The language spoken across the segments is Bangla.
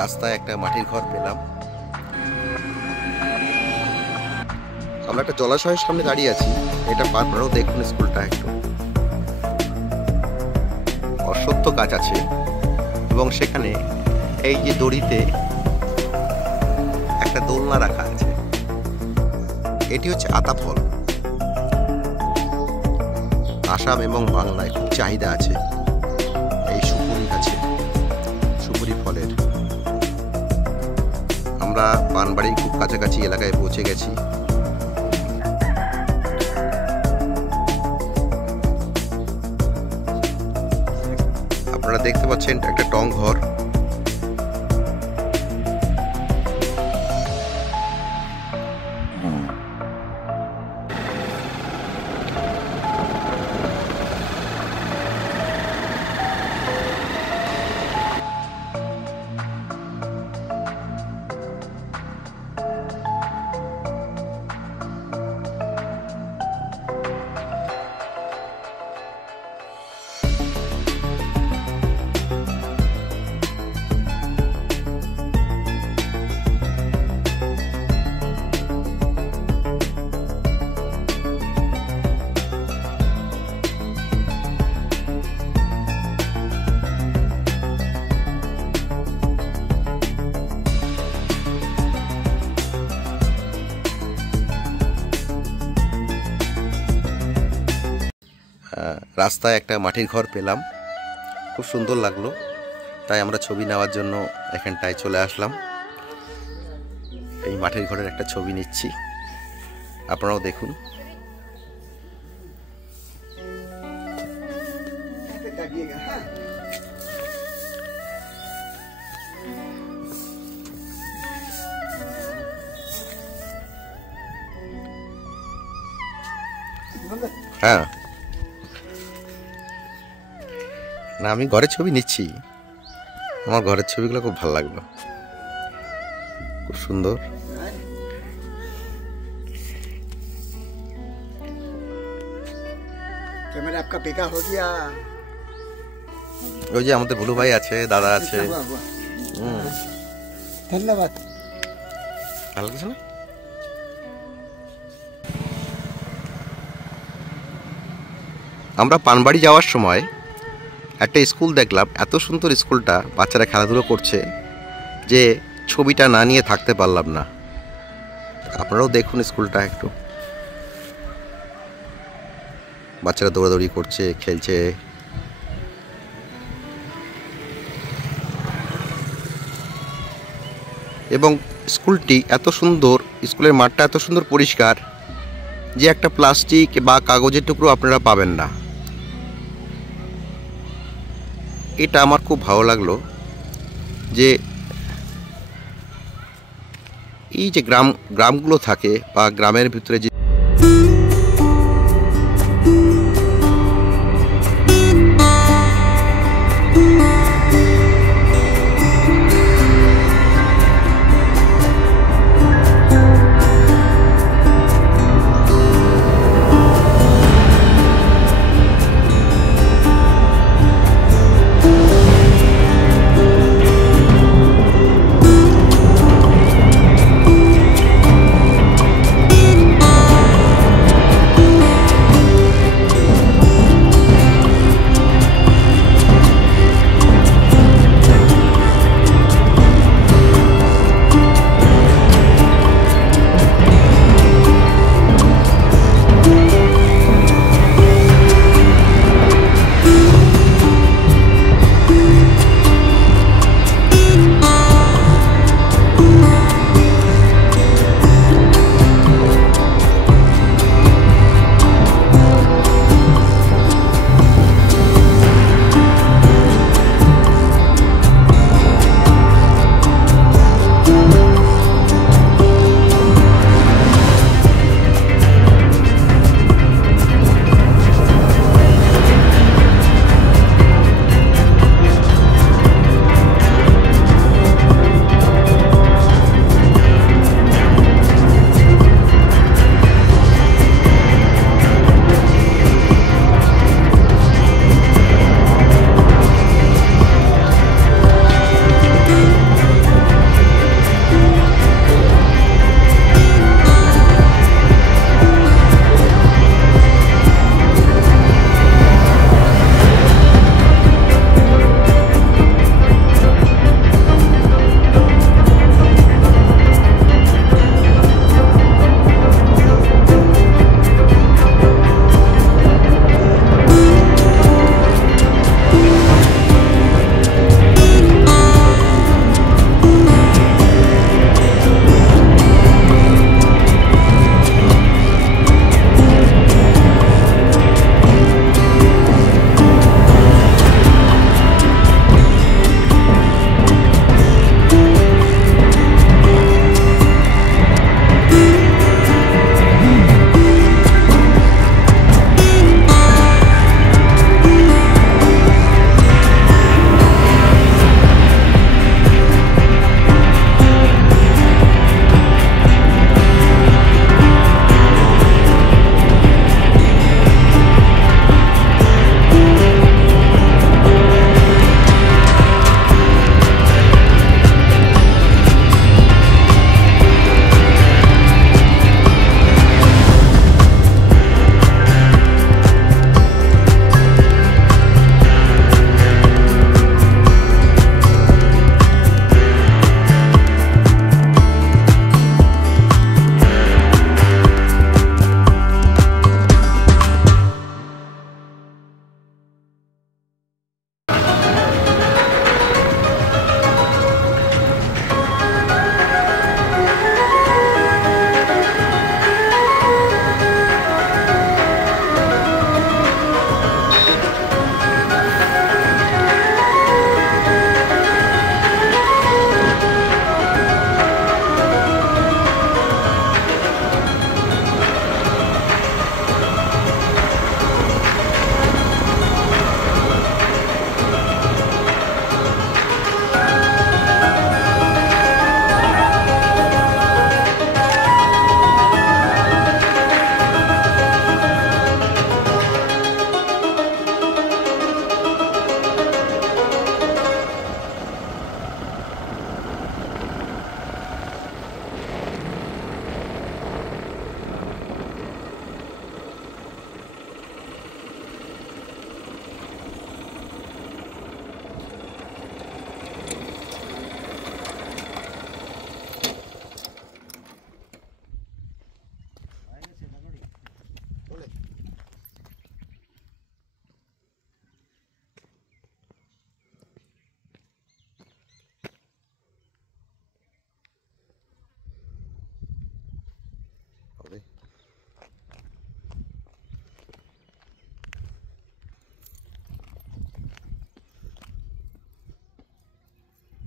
রাস্তায় একটা মাটির ঘর পেলাম। আমরা একটা জলাশয়ের সামনে দাঁড়িয়ে আছি। এটা পার করেও দেখুন স্কুলটা একটু অশ্বত্থ গাছ আছে এবং সেখানে এই যে দড়িতে একটা দোলনা রাখা আছে। এটি হচ্ছে আতা ফল। আসাম এবং বাংলায় খুব চাহিদা আছে এই সুপুরি গাছে, সুপুরি ফলের। আমরা পানবাড়ির খুব কাছাকাছি এলাকায় পৌঁছে গেছি। আপনারা দেখতে পাচ্ছেন একটা টং ঘর। রাস্তায় একটা মাটির ঘর পেলাম, খুব সুন্দর লাগলো, তাই আমরা ছবি নেওয়ার জন্য এখানটায় চলে আসলাম। এই মাটির ঘরের একটা ছবি নিচ্ছি, আপনারাও দেখুন। হ্যাঁ, না আমি ঘরের ছবি নিচ্ছি, আমার ঘরের ছবিগুলো খুব ভালো লাগলো, খুব সুন্দর। ক্যামেরা आपका बेका हो गया। ওই যে আমাদের ভুলু ভাই আছে, দাদা আছে। ধন্যবাদ। ভালো কিছু না। আমরা পানবাড়ি যাওয়ার সময় একটা স্কুল দেখলাম, এত সুন্দর স্কুলটা, বাচ্চারা খেলাধুলো করছে যে ছবিটা না নিয়ে থাকতে পারলাম না। আপনারাও দেখুন স্কুলটা একটু, বাচ্চারা দৌড়াদৌড়ি করছে, খেলছে। এবং স্কুলটি এত সুন্দর, স্কুলের মাঠটা এত সুন্দর পরিষ্কার যে একটা প্লাস্টিক বা কাগজের টুকরো আপনারা পাবেন না। এটা আমার খুব ভালো লাগলো যে এই যে গ্রামগুলো থাকে বা গ্রামের ভিতরে যে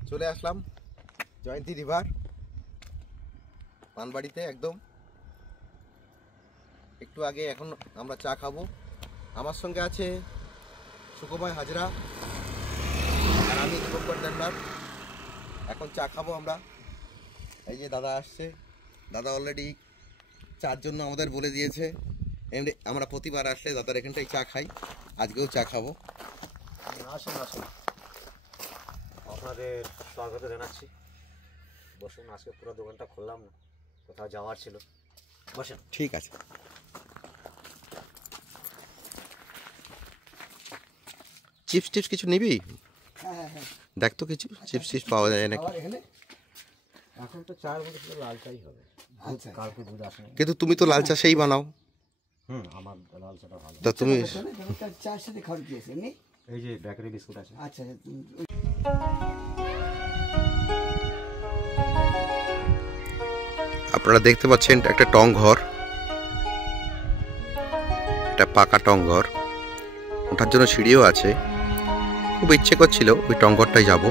চলে আসলাম জয়ন্তী রিভার পানবাড়িতে একদম একটু আগে। এখন আমরা চা খাবো। আমার সঙ্গে আছে সুকুমার হাজরা আর আমি দীপঙ্কর টেন্ডার। এখন চা খাবো আমরা। এই যে দাদা আসছে, দাদা অলরেডি চার জন্য আমাদের বলে দিয়েছে। এমনি আমরা প্রতিবার আসলে দাদার এখানটাই চা খাই, আজকেও চা খাবো। আসুন আসুন, আপনাদের স্বাগত জানাচ্ছি। বসুন, আজকে পুরো দোকানটা খুললাম না, কোথাও যাওয়ার ছিল। বসেন। ঠিক আছে। চিপস টিপস কিছু নিবি? হ্যাঁ হ্যাঁ দেখ তো কিছু চিপস টিপস পাওয়া যায় নাকি। আবার এখানে এখন তো চায়ের মধ্যে শুধু লাল চাই হবে। আচ্ছা কালকে দুধ আসেনি। কিন্তু তুমি তো লাল চা সেই বানাও। আমার লাল চাটা ভালো। তা তুমি তার চার সাথে খাওয়ার কি আছে এমনি? এই যে বেকারি বিস্কুট আছে। আচ্ছা আপনারা দেখতে পাচ্ছেন একটা টং ঘর, একটা পাকা টং ঘর। ওঠার জন্য সিঁড়িও আছে। খুব ইচ্ছে করছিল ওই টং ঘরটায় যাব,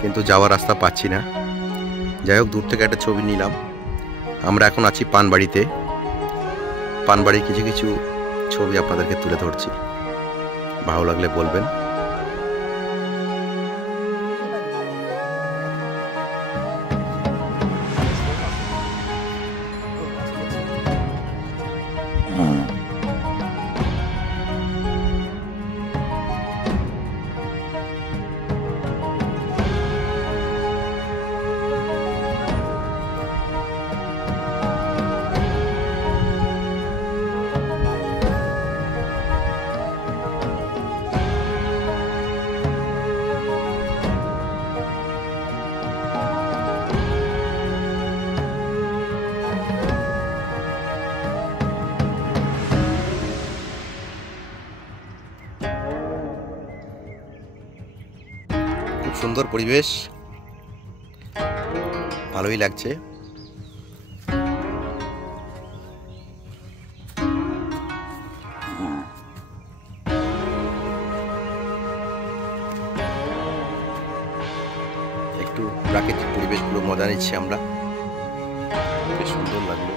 কিন্তু যাওয়ার রাস্তা পাচ্ছি না। যাই হোক, দূর থেকে একটা ছবি নিলাম। আমরা এখন আছি পানবাড়িতে। পানবাড়ির কিছু কিছু ছবি আপনাদেরকে তুলে ধরছি, ভালো লাগলে বলবেন। খুব সুন্দর পরিবেশ, ভালোই লাগছে। একটু প্রাকৃতিক পরিবেশগুলো মজা নিচ্ছি আমরা, বেশ সুন্দর লাগলো।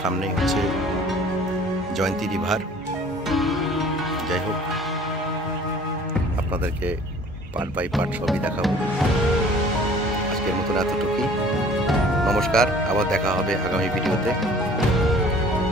সামনেই হচ্ছে জয়ন্তী রিভার। যাই হোক, আপনাদেরকে পার্ট বাই পার্ট সবই দেখাবো। আজকের মতন এতটুকুই। নমস্কার, আবার দেখা হবে আগামী ভিডিওতে।